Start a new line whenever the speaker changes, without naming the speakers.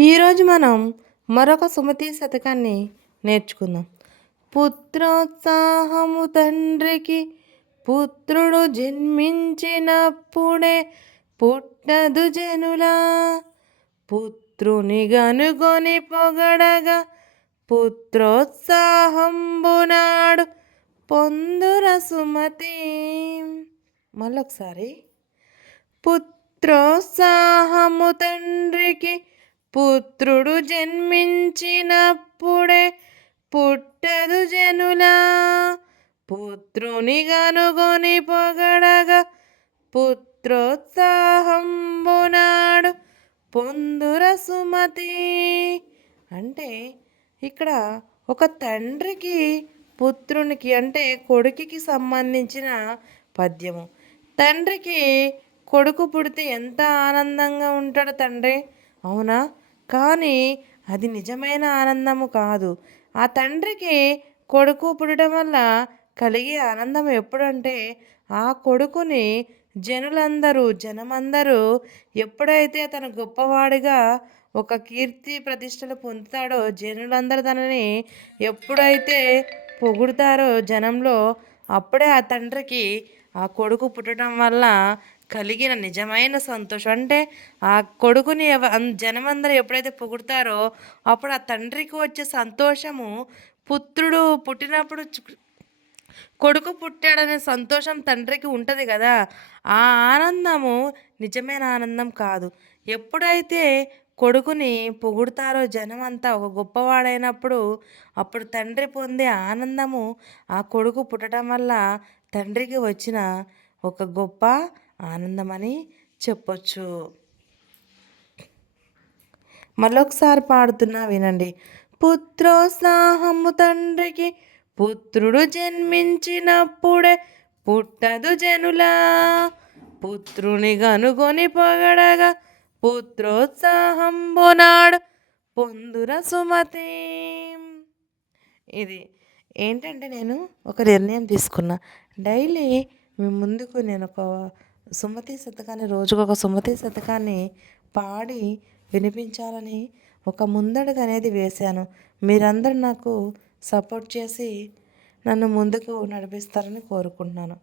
ఈరోజు మనం మరొక సుమతి శతకాన్ని నేర్చుకుందాం. పుత్రోత్సాహము తండ్రికి పుత్రుడు జన్మించినప్పుడే పుట్టదు జనులా. పుత్రుని గనుగొని పొగడగా పుత్రోత్సాహంబునాడు పొందుర సుమతి. మళ్ళొకసారి. పుత్రోత్సాహము తండ్రికి పుత్రుడు జన్మించినప్పుడే పుట్టదు జనులా. పుత్రుని కనుగొని పొగడగా పుత్రోత్సాహంబునాడు పొందుర సుమతి. అంటే ఇక్కడ ఒక తండ్రికి పుత్రునికి అంటే కొడుకుకి సంబంధించిన పద్యము. తండ్రికి కొడుకు పుడితే ఎంత ఆనందంగా ఉంటాడు తండ్రి? అవునా? కానీ అది నిజమైన ఆనందము కాదు. ఆ తండ్రికి కొడుకు పుట్టడం వల్ల కలిగే ఆనందం ఎప్పుడంటే ఆ కొడుకుని జనులందరూ జనమందరూ ఎప్పుడైతే తన గొప్పవాడిగా ఒక కీర్తి ప్రతిష్టలు పొందుతాడో జనులందరూ తనని ఎప్పుడైతే పొగుడుతారో జనంలో అప్పుడే ఆ తండ్రికి ఆ కొడుకు పుట్టడం వల్ల కలిగిన నిజమైన సంతోషం. అంటే ఆ కొడుకుని జనమందరూ ఎప్పుడైతే పొగుడతారో అప్పుడు ఆ తండ్రికి వచ్చే సంతోషము పుత్రుడు పుట్టినప్పుడు కొడుకు పుట్టాడనే సంతోషం తండ్రికి ఉంటుంది కదా. ఆ ఆనందము నిజమైన ఆనందం కాదు. ఎప్పుడైతే కొడుకుని పొగుడతారో జనమంతా ఒక గొప్పవాడైనప్పుడు అప్పుడు తండ్రి పొందే ఆనందము ఆ కొడుకు పుట్టడం వల్ల తండ్రికి వచ్చిన ఒక గొప్ప ఆనందమని చెప్పొచ్చు. మరొకసారి పాడుతున్నా వినండి. పుత్రోత్సాహము తండ్రికి పుత్రుడు జన్మించినప్పుడే పుట్టదు జనులా. పుత్రుని కనుగొని పొగడగా పుత్రోత్సాహం బోనాడు పొందుర సుమతి. ఇది ఏంటంటే నేను ఒక నిర్ణయం తీసుకున్నా. డైలీ మీ ముందుకు నేను ఒక సుమతి శతకాన్ని రోజుకు ఒక సుమతి శతకాన్ని పాడి వినిపించాలని ఒక ముందడుగు అనేది వేశాను. మీరందరూ నాకు సపోర్ట్ చేసి నన్ను ముందుకు నడిపిస్తారని కోరుకుంటున్నాను.